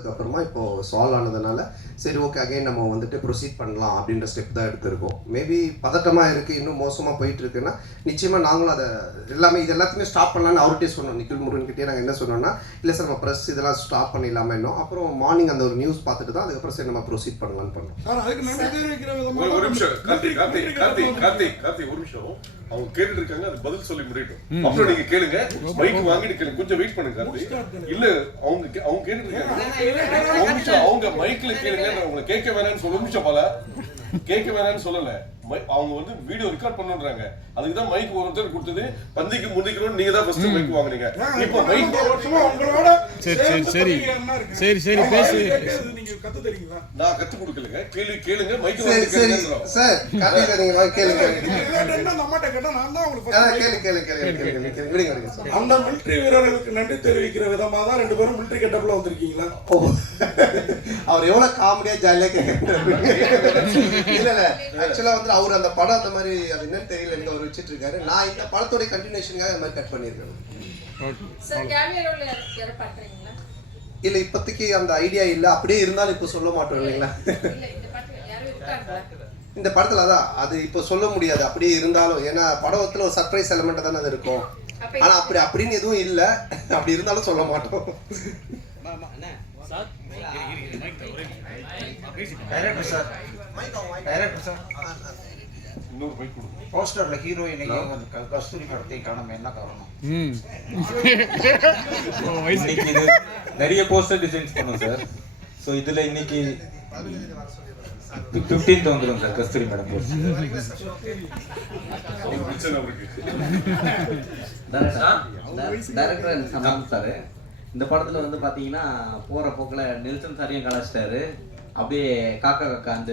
அதுக்கு அப்புறமா இப்போ சால்வ் ஆனதுனால சரி ஓகே அகைன் நம்ம வந்துட்டு ப்ரொசீட் பண்ணலாம் அப்படின்ற ஸ்டெப் தான் எடுத்திருக்கோம். மேபி பதட்டமாக இருக்குது இன்னும் மோசமாக போயிட்டு இருக்குன்னா நிச்சயமாக நாங்களும் அதை எல்லாமே இது எல்லாத்தையுமே ஸ்டாப் பண்ணலாம்னு அவர்கிட்டே சொன்னோம். நிக்கில் முருகன்கிட்டே நாங்கள் என்ன சொன்னோம்னா இல்லை சார் நம்ம ப்ரெஸ் இதெல்லாம் ஸ்டாப் பண்ணிடலாமா இன்னும்? அப்புறம் மார்னிங் அந்த ஒரு நியூஸ் பார்த்துட்டு தான் அதுக்கப்புறம் சரி நம்ம ப்ரொசீட் பண்ணலாம்னு பண்ணோம். சார் அதுக்கு நன்றி தெரிவிக்கிற விதமா ஒரு நிமிஷம் கார்த்திக் கார்த்திக் நன்றி கார்த்திக் தெரிவிக்கிற கார்த்திக் கார்த்திக் ஒரு நிமிஷம். அவங்க கேட்டுட்டு இருக்காங்க அது பதில் சொல்லி முடியட்டும். அப்புறம் நீங்க கேளுங்க. மைக் வாங்கிட்டு கேளுங்க. கொஞ்சம் வெயிட் பண்ணுங்க இல்ல அவங்க கே- அவங்க கேட்டுட்டு இருக்காங்க அவங்க மைக்ல கேளுங்க. நான் உங்களை கேட்க வேணாம்னு சொல்ல நிமிஷம் போல. கேட்க வேணாம்னு சொல்லல. அவங்க வந்து வீடியோ ரெக்கார்ட் பண்ணுன்றாங்க. அதுக்கு தான் மைக் ஒருத்தர் கொடுத்தது. பந்திக்கு முடிக்கணும்னு நீங்க தான் ஃபர்ஸ்ட் மைக் வாங்குனீங்க. இப்போ மைக் வருஷமா உங்களோட சரி, சரி, சரி. சரி, சரி, பேசு. நீங்க கத்து தரீங்களா? நான் கத்து கொடுக்கலங்க. கேள்வி கேளுங்க. மைக் சரி சரி. சார் கார்த்திகை நீங்கள் வாங்க கேளுங்க அம்மாட்ட கேட்டா நான் தான் உங்களுக்கு கேளு கேளு கேளு கேளு கேளு கேளு. விடுங்க அந்த மிலிட்டரி வீரர்களுக்கு நன்றி தெரிவிக்கிற விதமா தான் ரெண்டு பேரும் மிலிட்டரி கெட்டப்ல வந்திருக்கீங்களா? ஓ. அவர் எவ்வளவு காமெடியா ஜாலியா கேட்கறாரு இல்ல இல்ல ஆக்சுவலா வந்து அவர் அந்த படம் அந்த மாதிரி அது என்னன்னு தெரியல எனக்கு அவர் வச்சிட்டு இருக்காரு நான் இந்த படத்தோட கண்டினியூஷனுக்காக அந்த மாதிரி கட் பண்ணிருக்கேன் சார் கேமியோ ரோல் யாரை பண்றீங்களா இல்ல இப்போதைக்கு அந்த ஐடியா இல்ல அப்படியே இருந்தாலும் இப்போ சொல்ல மாட்டோம் இல்லைங்களா இல்ல இந்த படத்துல தான் அது இப்போ சொல்ல முடியாது அப்படியே இருந்தாலும் ஏன்னா படத்துல ஒரு சர்ப்ரைஸ் எலமெண்ட் தானே அது இருக்கும் ஆனா அப்படி அப்படின்னு எதுவும் இல்ல அப்படி இருந்தாலும் சொல்ல மாட்டோம் டைரக்டர் சார் டைரக்டர் சார் இன்னொரு மைக் கொடுங்க போஸ்டர்ல கஸ்தூரி மேடத்தையும் காணாம என்ன காரணம்? நிறைய போஸ்டர் டிசைன்ஸ் பண்ணோம் சார் ஸோ இதுல இன்னைக்கு ஃபிஃப்டீன்த் வந்துடும் சார் கஸ்தூரி மேடம் டைரக்டர் சமாளித்தாரு இந்த படத்துல வந்து பாத்தீங்கன்னா போற போக்குல நெல்சன் சாரையும் கலாச்சிட்டாரு அப்படியே காக்கா காக்கா அந்த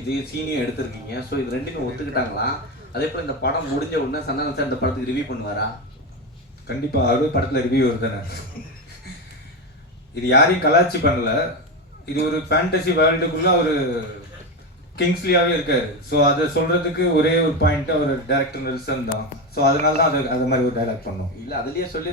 இது சீனியும் எடுத்திருக்கீங்க. ஸோ இது ரெண்டுமே ஒத்துக்கிட்டாங்களா? அதே போல இந்த படம் முடிஞ்ச உடனே சந்தானம் சார் இந்த படத்துக்கு ரிவ்யூ பண்ணுவாரா? கண்டிப்பா அவரே படத்துல ரிவ்யூ வருதானே? இது யாரையும் கலாச்சி பண்ணல. இது ஒரு ஃபேண்டசி வேர்ல்டுக்குள்ள ஒரு கிங்ஸ்லியாவே இருக்காரு. ஸோ அதை சொல்றதுக்கு ஒரே ஒரு பாயிண்ட் அவர் டேரக்டர் நெல்சன் தான். ஸோ அதனால தான் அது அது மாதிரி ஒரு டைலாக் பண்ணோம். இல்ல அதுலயே சொல்லி